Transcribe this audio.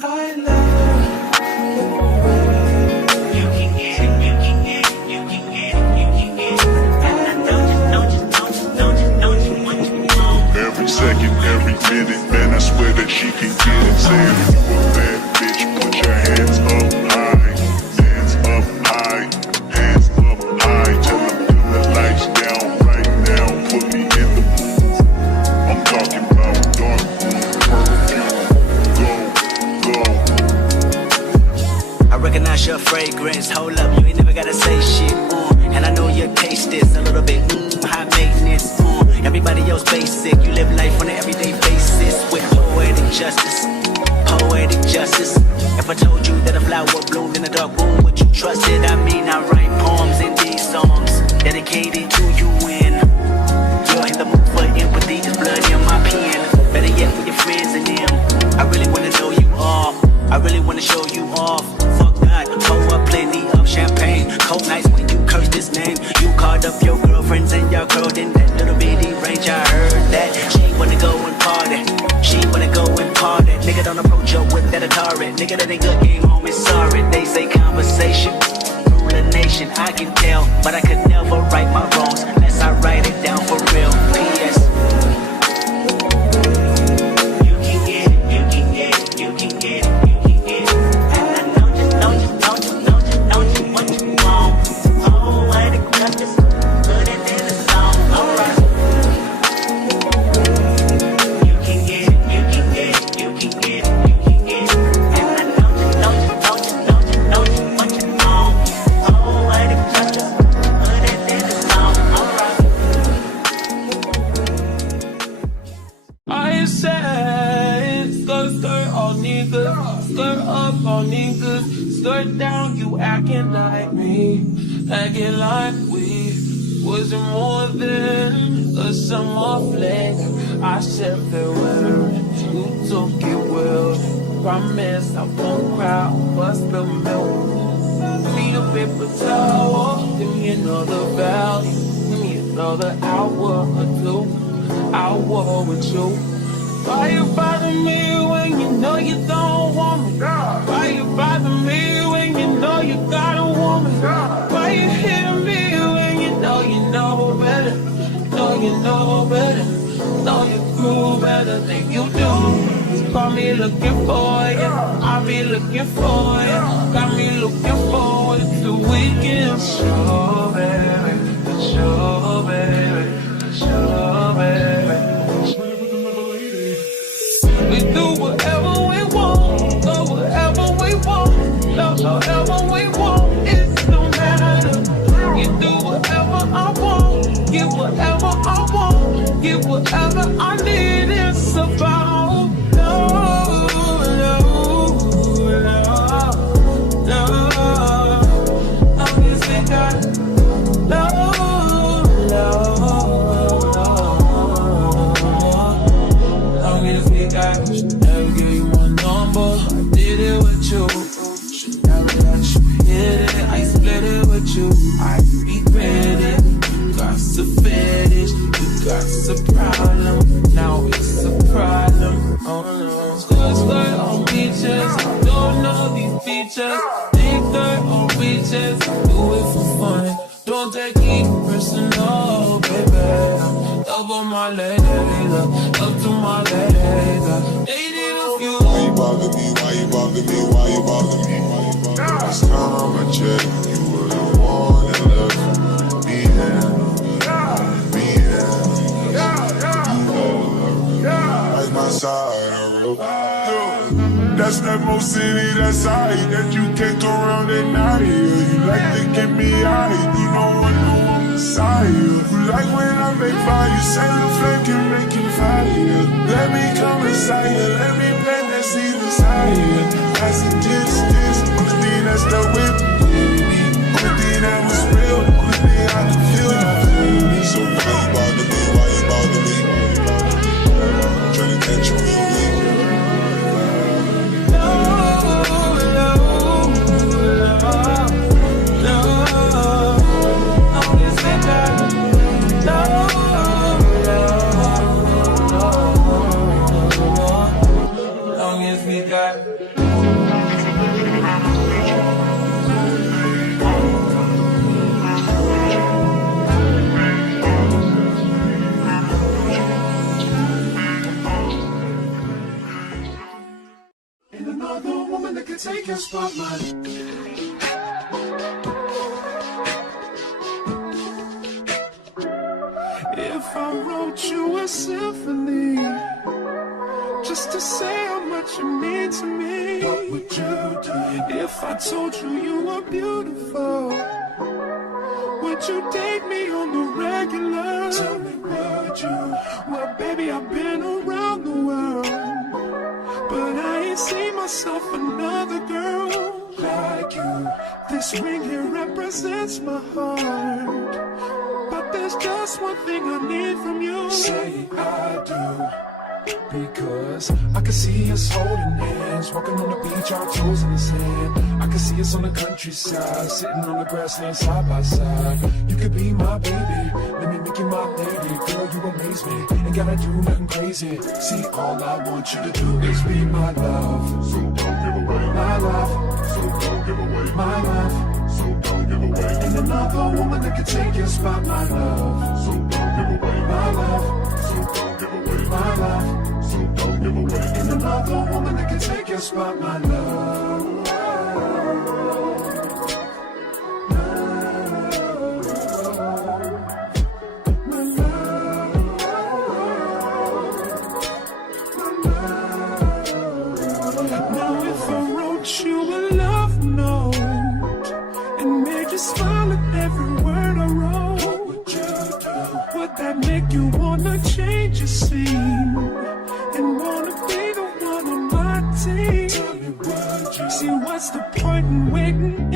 Every second, every minute, man, I swear that she can get it. Saying if you a bad bitch, put your hands up high, hands up high, hands up high. Tell them dim the lights down right now, put me in the mood. I'm talking about dark perfume, go. I recognize your fragrance, hold up, you ain't never gotta say shit, and I know your taste is a little bit, high maintenance, everybody else basic, you live life on an everyday basis, with poetic justice, poetic justice. If I told you that a flower bloomed in a dark room, would you trust it? I mean, I write poems in these songs, dedicated to you when you're in the mood for empathy, there's blood in my pen, better yet with your friends and them, I really wanna know you all, I really wanna show you off. Fuck God, pour up plenty of champagne. Cold nights when you curse this name. You called up your girlfriends and your girl in that little bitty range. I heard that she wanna go and party. She wanna go and party. Nigga, don't approach her with that Atari. Nigga, that ain't good game, homie. Sorry, they say conversation rule a nation. I can tell, but I could never right my wrongs unless I write it down for real. P.S. You can get it, you can get it, you can get it. Skirt down, you acting like me, acting like we wasn't more than a summer fling. I said farewell, you took it well. Promise I won't cry, bust the milk. Give me a paper towel, give me another value, give me another hour or two. Hour with you. Why you bother me when you know you don't want me? Why you bother me when you know you got a woman? Why you hit me when you know better? Know you know better. Know you grew better than you do. Just call me looking for you. I'll be looking for you. Got me looking forward to weekend. Sure, baby. Sure, baby. Sure, baby. We do whatever we want, go wherever we want, love however we want, it don't matter. You do whatever I want, get whatever I want, get whatever I need, it's about love, love, love, love. Long as we got love, love, long as we got. Never gave you my number, I did it with you. Should never let you hit it, I split it with you. I regret it, you got a fetish, you got a problem. Now it's a problem, oh no. Skirt on beaches, don't know these features. Think skirt on beaches, do it for fun. Don't take it personal, baby. Love on my ladies, love to my ladies. Dated a few. Why you bother me? Why you bother me? Why you bother me? Last time I checked, you were the one that left me here, me here. Like my side, I wrote. That's that most city, that side that you can't go around at night. You like to get me high, you don't want no one beside you. You like when I make fire, you say the flame can make you fire. Let me come inside you, let me plant that seed inside you. As it is, only thing that's the whip. Only thing that was real, only thing I can feel. So why you bother me, why you bother me? Trying to catch you real weak. Ain't another woman that can take your spotlight. If I wrote you a symphony, just to say how much you mean to me, what would you do? If I told you you were beautiful, would you date me on the regular? Tell me, would you? Well, baby, I've been around the world, but I ain't seen myself another girl like you. This ring here represents my heart, but there's just one thing I need from you. Say I do, because I can see us holding hands, walking on the beach, our toes in the sand. I can see us on the countryside, sitting on the grassland side by side. You could be my baby, let me make you my lady. Girl, you amaze me, ain't gotta do nothing crazy. See, all I want you to do is be my love. So don't give away my love. So don't give away my love. So don't give away. Ain't another woman that can take your spot, my love. So don't give away my love. So don't give away my love. So don't give away. Ain't another woman that can take your spot, my love. Now if I wrote you a love note and made you smile at every word I wrote, what would you do? Would that make you wanna change your scene and wanna be the one on my team? Tell me, would you? See, what's the point in waiting